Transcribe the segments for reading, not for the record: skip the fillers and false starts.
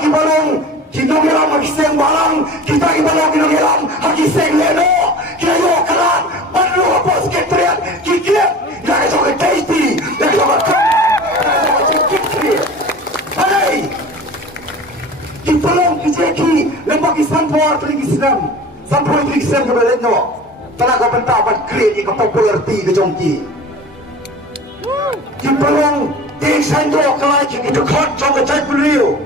kibalong kinongiram hagiseng balang kita kibalong kinongiram hagiseng leno kinayo kalan panlu apa sekretariat kikir yang sama taiti yang sama kikir hai kibalong kijeki lembagi sanpuar teling Islam sanpuar teling Islam kebelet no tanah kau pentapan create ke popularity ke jongki kibalong desain do kelai kita khot jong ke cai beliau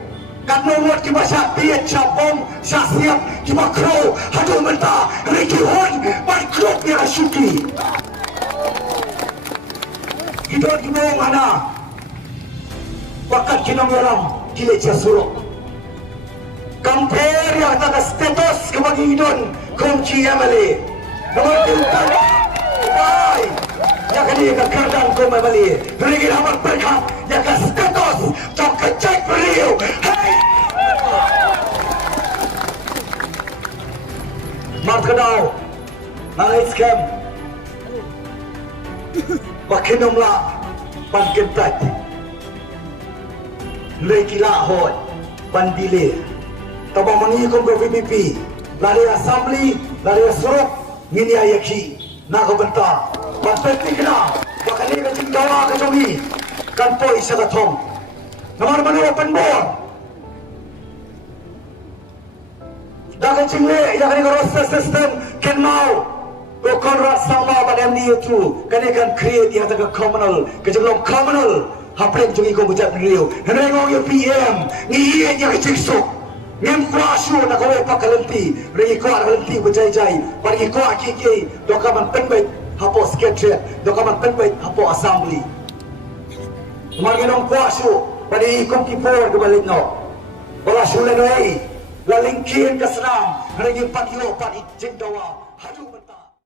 kat nomor kita siap dia capom siap kita kro hadu menta riki hon ban klok dia syuki kita kimo mana wakat kita meram kile jasuro compare yang tak status kebagi idon kunci amali nomor 4 bye yang kini ke kardang kau membeli beri amat berkat yang ke status jom kecek beliau hai Mart kedau nangis kem makin umlah pankin tadi lagi lahon pandile tabang mengikum ke VPP lari assembly lari suruk ngini ayaki nak bentar Bantai kena, bakal ni kecil dawa kejongi, kan poi sagathong. Nomor mana open board. Dah kecil le, yang ni roster system ken mau. Bukan rasa sama pada ni itu, kan ni kan create yang tak communal, kejelong communal. Hapren jongi kau buat beliau. Henry ngong yo PM, ni yang kecil sok. Ngem kuasu nak kau pak kalenti, beri kau kalenti berjai-jai, bagi kau kiki, dokumen penbaik. Hapo sekretariat, dokumen penbaik, hapo assembly. Marginong kuasu, pada ikum kipor kebalik no. Bala sulen wei, lalingkin kesenam, hari ini pagi pagi jengdawa, hadu.